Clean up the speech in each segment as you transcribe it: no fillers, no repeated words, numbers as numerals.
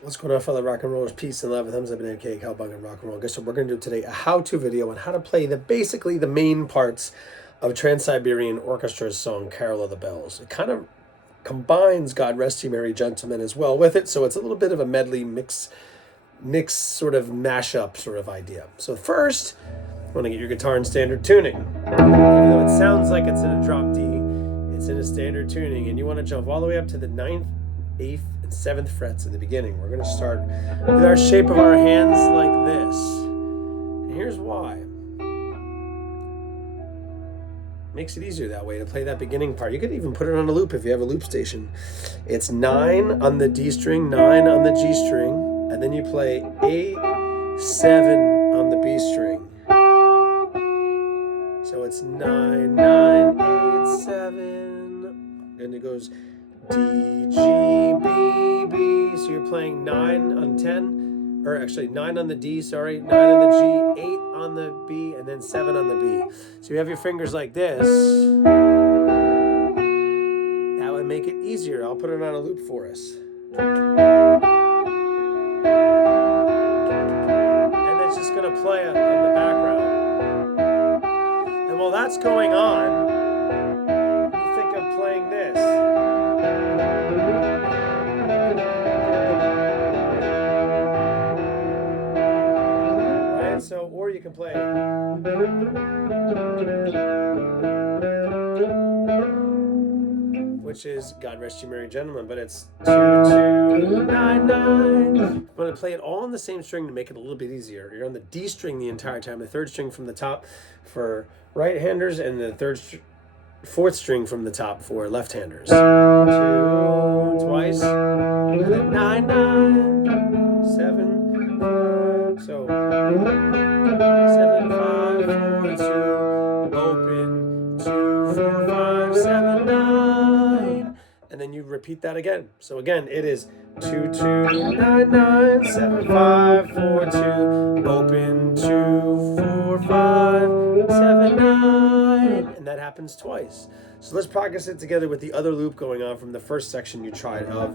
What's going on, fellow rock and rollers? Peace and love and thumbs up and aka Cowbug and rock and roll. Guess what we're going to do today? A how-to video on how to play basically the main parts of Transiberian Orchestra's song "Carol of the Bells." It kind of combines "God Rest Ye Merry Gentlemen" as well with it, so it's a little bit of a medley mix sort of mashup sort of idea. So first, you want to get your guitar in standard tuning. Even though it sounds like it's in a drop D, it's in a standard tuning, and you want to jump all the way up to the 9th, 8th, and 7th frets in the beginning. We're going to start with our shape of our hands like this. And here's why. Makes it easier that way to play that beginning part. You could even put it on a loop if you have a loop station. It's 9 on the D string, 9 on the G string, and then you play 8, 7 on the B string. So it's 9, 9, 8, 7, and it goes D, G, B, B. So you're playing 9 on 10, or actually 9 on the D, 9 on the G, 8 on the B, and then 7 on the B. So you have your fingers like this. That would make it easier. I'll put it on a loop for us. And it's just going to play in the background. And while that's going on, you think of playing this. Right? So, or you can play. Which is "God Rest You Merry Gentlemen," but it's 2, 2, 9, 9. I'm going to play it all on the same string to make it a little bit easier. You're on the D string the entire time, the 3rd string from the top for right-handers, and the 4th string from the top for left-handers. 2, twice, and then 9, 9, 7, 5. So 7, 5, 4, 2, open, 2, 4, 5, 7, 9. And then you repeat that again. So again, it is 2, 2, 9, 9, 7, 5, 4, 2, open, 2, 4, 5, 7, 9. And that happens twice. So let's practice it together with the other loop going on from the first section you tried of.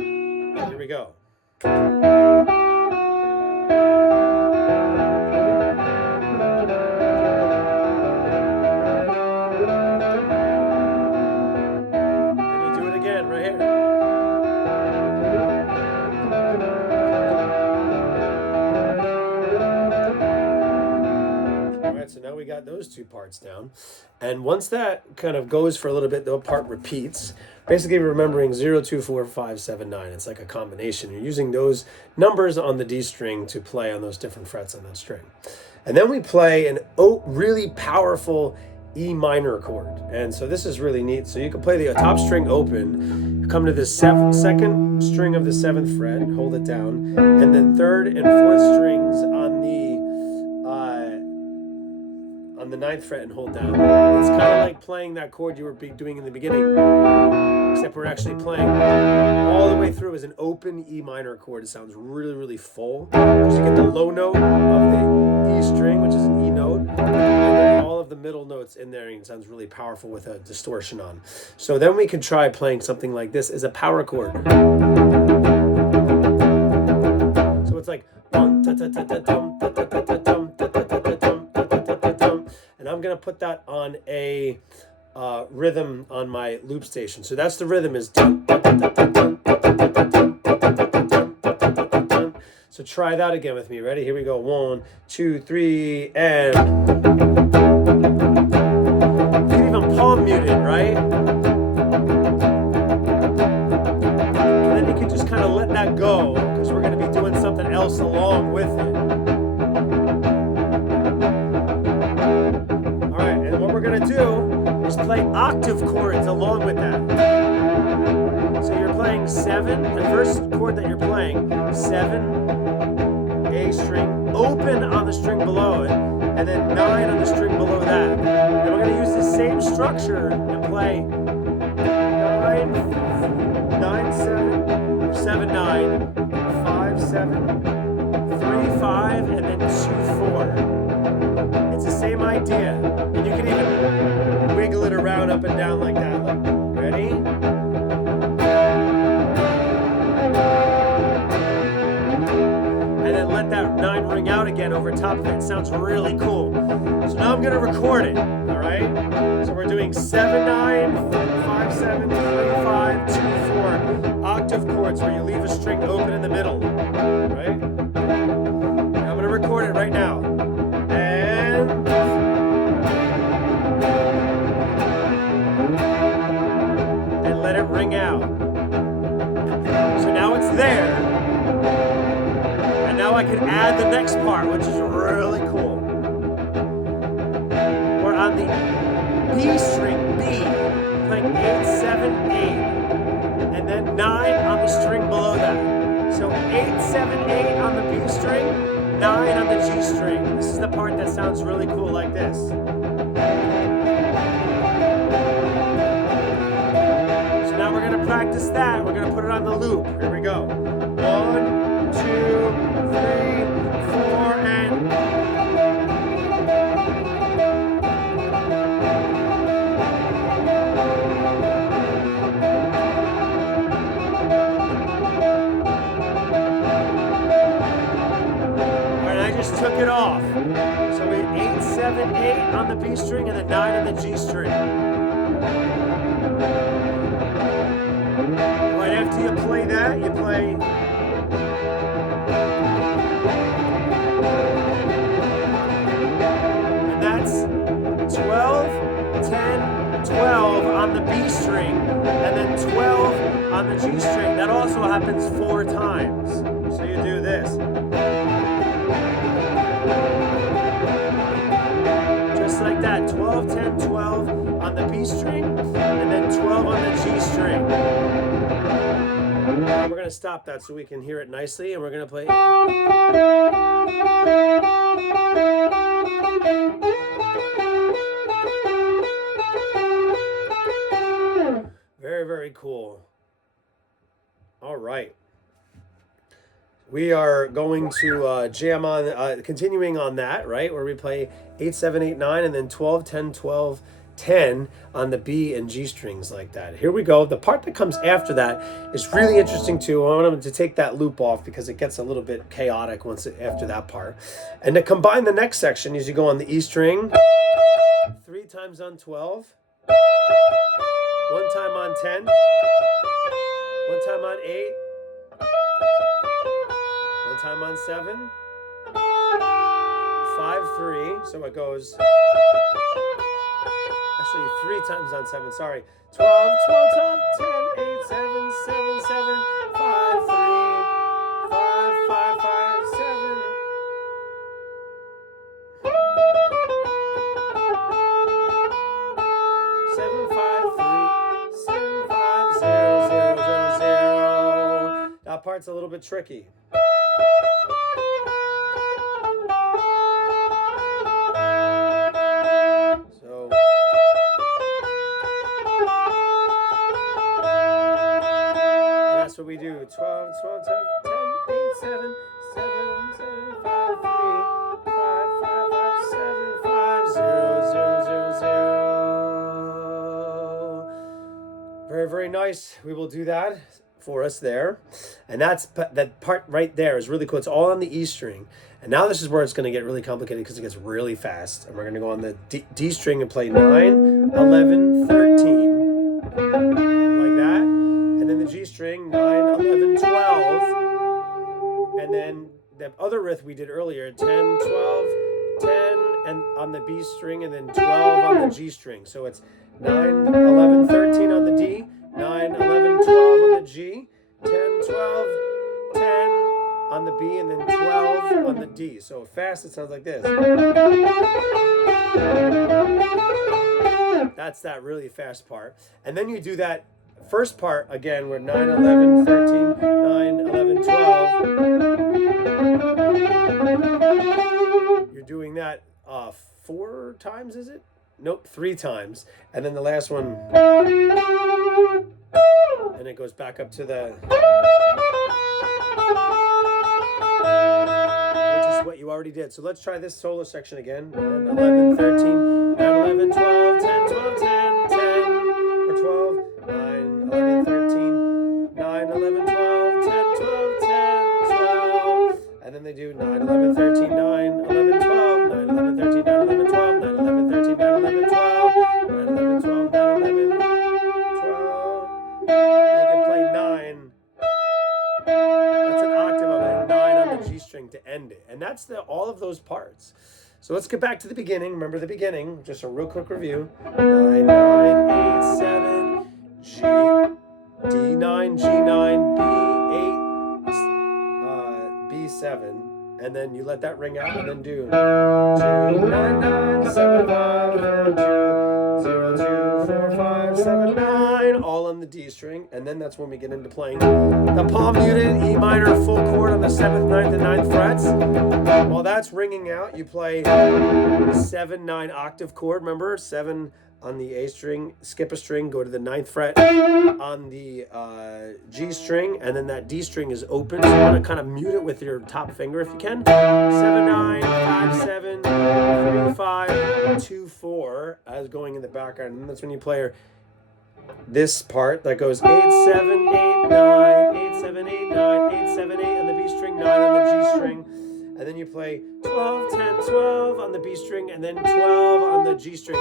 Here we go. So now we got those two parts down. And once that kind of goes for a little bit, the part repeats. Basically remembering 0, 2, 4, 5, 7, 9. It's like a combination. You're using those numbers on the D string to play on those different frets on that string. And then we play an really powerful E minor chord. And so this is really neat. So you can play the top string open, come to the 2nd string of the 7th fret, hold it down, and then 3rd and 4th strings on the 9th fret and hold down. It's kind of like playing that chord you were doing in the beginning, except we're actually playing all the way through as an open E minor chord. It sounds really, really full because you get the low note of the E string, which is an E note, and then all of the middle notes in there, and it sounds really powerful with a distortion on. So then we can try playing something like this as a power chord. So it's like and I'm going to put that on a rhythm on my loop station. So that's the rhythm is. So try that again with me. Ready? Here we go. 1, 2, 3, and. You can even palm mute it, right? And then you can just kind of let that go because we're going to be doing something else along with it. What we're going to do is play octave chords along with that. So you're playing 7, the first chord that you're playing, 7, A string, open on the string below it, and then 9 on the string below that. And we're going to use the same structure and play 9, 9, 7, or 7, 9, 5, 7, 3, 5, and then 2, 4. It's the same idea. And you can even wiggle it around up and down like that. Look, ready? starting out again over top of it. It sounds really cool. So now I'm going to record it, all right? So we're doing 7/9, 5/7, 3/5, 2/4 octave chords where you leave a string open in the middle, right? I'm going to record it right now. And let it ring out. So now it's there. And now I can add the next part, which is really cool. We're on the B string, B, playing 8, 7, 8, and then 9 on the string below that. So 8, 7, 8 on the B string, 9 on the G string. This is the part that sounds really cool like this. So now we're going to practice that. We're going to put it on the loop. Here we go. 1, 2, 3, 4, and... took it off. So we 8, 7, 8 on the B string and then 9 on the G string. Right after you play that, you play. And that's 12, 10, 12 on the B string and then 12 on the G string. That also happens 4 times. So you do this. Just like that, 12, 10, 12 on the B string, and then 12 on the G string. We're going to stop that so we can hear it nicely, and we're going to play. Very, very cool. All right. We are going to jam on, continuing on that, right? Where we play 8, 7, 8, 9, and then 12, 10, 12, 10 on the B and G strings like that. Here we go. The part that comes after that is really interesting too. I want to take that loop off because it gits a little bit chaotic after that part. And to combine the next section is you go on the E string, 3 times on 12, 1 time on 10, 1 time on 8, 1 time on 7, 5, 3, so it goes, actually 3 times on 7, sorry, 12, 12, 12, 10, 8, 7, 7, 7, 5, 3, 5, 5, 5, 7. That part's a little bit tricky. So that's what we do. 12, 12, 10, 8, 7, 7, 7, 5, 3, 5, 5, 5, 7, 5, 0, 0, 0, 0. Very, very nice. We will do that for us there, and that part right there is really cool. It's all on the E string, and now this is where it's going to get really complicated because it gets really fast. And we're going to go on the D string and play 9, 11, 13 like that, and then the G string 9, 11, 12, and then the other riff we did earlier 10, 12, 10, and on the B string, and then 12 on the G string. So it's 9, 11, 13 on the D, 9, 11, 12 on the G, 10, 12, 10 on the B, and then 12 on the D. So fast, it sounds like this. That's that really fast part. And then you do that first part again, where 9, 11, 13, 9, 11, 12. You're doing that 4 times, is it? Nope, 3 times. And then the last one, and it goes back up to the, which is what you already did. So let's try this solo section again. 9, 11, 13, 9, 11, 12, 10, 12, 10, 10, or 12, 9, 11, 13, 9, 11, 12, 10, 12, 10, 12. And then they do 9, 11, 13, That's an octave of it, 9 on the G string to end it. And that's all of those parts. So let's get back to the beginning. Remember the beginning, just a real quick review. 9, 9, 8, 7, G, D9, G9, B8, B7. And then you let that ring out and then do 2, 9, 9, 7, 5, 4, 2, 0, 2, 4, 5, 7, 9, all on the D string. And then that's when we get into playing the palm muted E minor full chord on the 7th, 9th, and 9th frets. While that's ringing out, you play 7, 9 octave chord. Remember, 7 on the A string, skip a string, go to the 9th fret on the G string, and then that D string is open, so you want to kind of mute it with your top finger if you can. 7, 9, 5, 7, 3, 5, 2, 4 as going in the background, and that's when you play this part that goes 8, 7, 8, 9, 8, 7, 8, 9, 8, 7, 8 on the B string, 9 on the G string. And then you play 12, 10, 12 on the B string, and then 12 on the G string.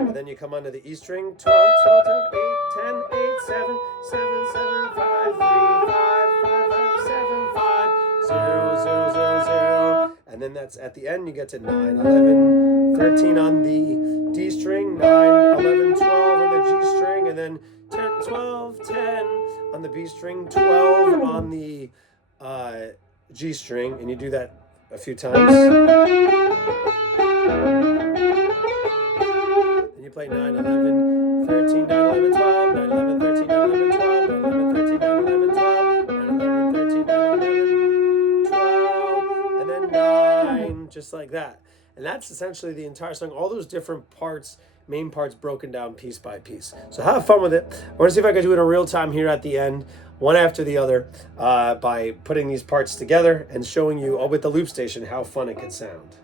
And then you come onto the E string, 12, 12, 12, 8, 10, 8, 7, 7, 7, 5, 3, 5, 5, 5, 7, 5, 0, 0, 0, 0. And then that's at the end, you get to 9, 11, 13 on the D string, 9, 11, 12 on the G string, and then 10, 12, 10 on the B string, 12 on the G string, and you do that a few times. And you play 9, 11, 13, 9, 11, 12, 9, 11, 13, 9, 11, 12, 9, 11, 13, 9, 11, 12, 9, 11, 13, 9, 11, 12, and then 9, just like that. And that's essentially the entire song, all those different parts, main parts broken down piece by piece. So have fun with it. I want to see if I can do it in real time here at the end, one after the other, by putting these parts together and showing you, with the loop station, how fun it could sound.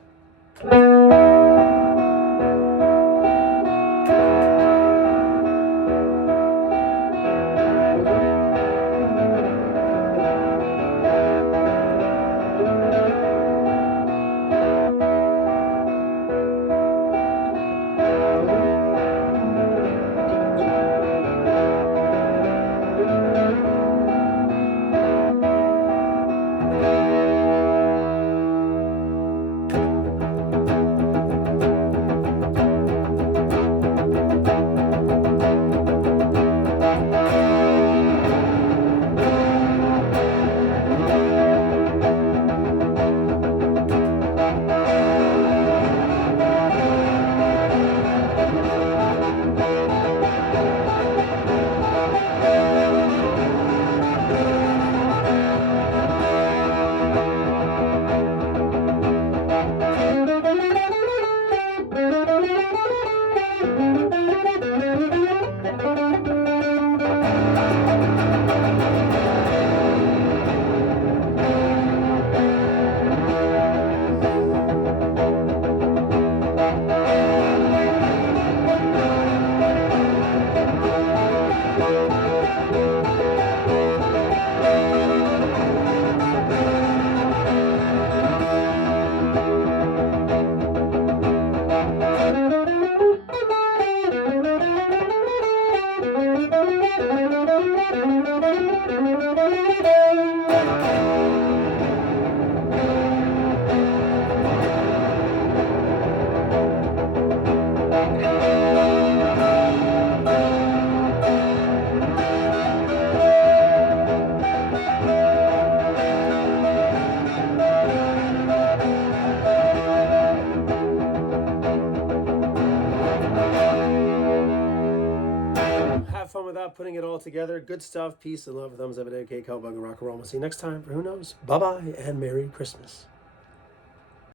Fun without putting it all together. Good stuff. Peace and love. Thumbs up and AK, cowbug and rock and roll. We'll see you next time for who knows. Bye bye and Merry Christmas.